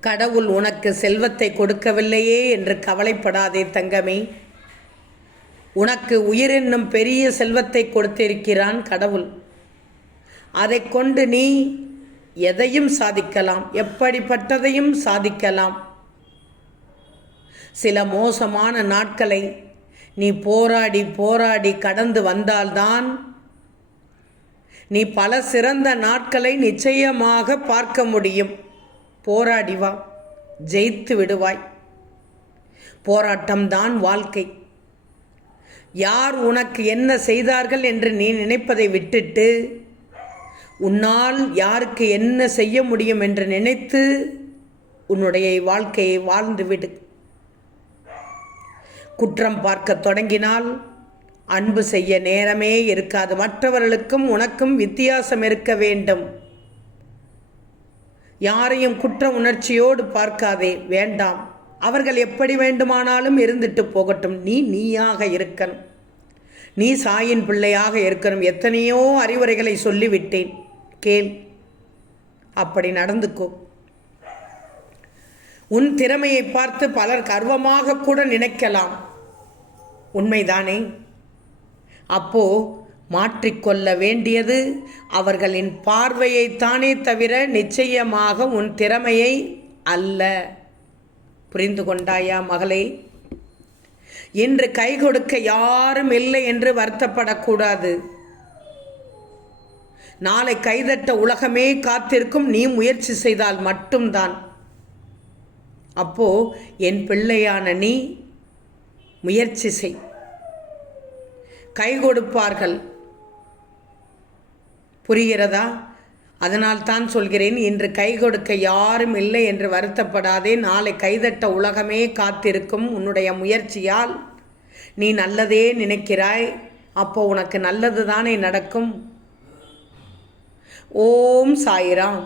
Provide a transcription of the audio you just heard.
கடவுள் உனக்கு செல்வத்தை கொடுக்கவில்லையே என்று கவலைப்படாதே தங்கமே. உனக்கு உயிர் என்னும் பெரிய செல்வத்தை கொடுத்திருக்கிறான் கடவுள். அதை கொண்டு நீ எதையும் சாதிக்கலாம் எப்படிப்பட்டதையும் சாதிக்கலாம். சில மோசமான நாட்களை நீ போராடி போராடி கடந்து வந்தால்தான் நீ பல சிறந்த நாட்களை நிச்சயமாக பார்க்க முடியும். போராடி வா ஜெயித்து விடுவாய். போராட்டம்தான் வாழ்க்கை. யார் உனக்கு என்ன செய்தார்கள் என்று நீ நினைப்பதை விட்டுட்டு உன்னால் யாருக்கு என்ன செய்ய முடியும் என்று நினைத்து உன்னுடைய வாழ்க்கையை வாழ்ந்து விடு. குற்றம் பார்க்க தொடங்கினால் அன்பு செய்ய நேரமே இருக்காது. மற்றவர்களுக்கும் உனக்கும் வித்தியாசம் இருக்க வேண்டும். யாரையும் குற்ற உணர்ச்சியோடு பார்க்காதே வேண்டாம். அவர்கள் எப்படி வேண்டுமானாலும் இருந்துட்டு போகட்டும். நீ நீயாக இருக்கணும் நீ சாயின் பிள்ளையாக இருக்கணும். எத்தனையோ அறிவுரைகளை சொல்லிவிட்டேன். கேள். அப்படி நடந்துக்கோ. உன் திறமையை பார்த்து பலர் கர்வமாக கூட நினைக்கலாம். உண்மைதானே? அப்போ மாற்றிக்கொள்ள வேண்டியது. அவர்களின் பார்வையைத்தானே தவிர நிச்சயமாக உன் திறமையை அல்ல. புரிந்து கொண்டாயா மகளே? இன்று கை கொடுக்க யாரும் இல்லை என்று வருத்தப்படக்கூடாது. நாளை கைதட்ட உலகமே காத்திருக்கும். நீ முயற்சி செய்தால் மட்டும்தான். அப்போ என் பிள்ளையான நீ முயற்சி செய். கை கொடுப்பார்கள். புரிகிறதா? அதனால் தான் சொல்கிறேன் இன்று கை கொடுக்க யாரும் இல்லை என்று வருத்தப்படாதே நாளை கைதட்ட உலகமே காத்திருக்கும் உன்னுடைய முயற்சியால். நீ நல்லதே நினைக்கிறாய் அப்போ உனக்கு நல்லது தானே நடக்கும். ஓம் சாயிராம்.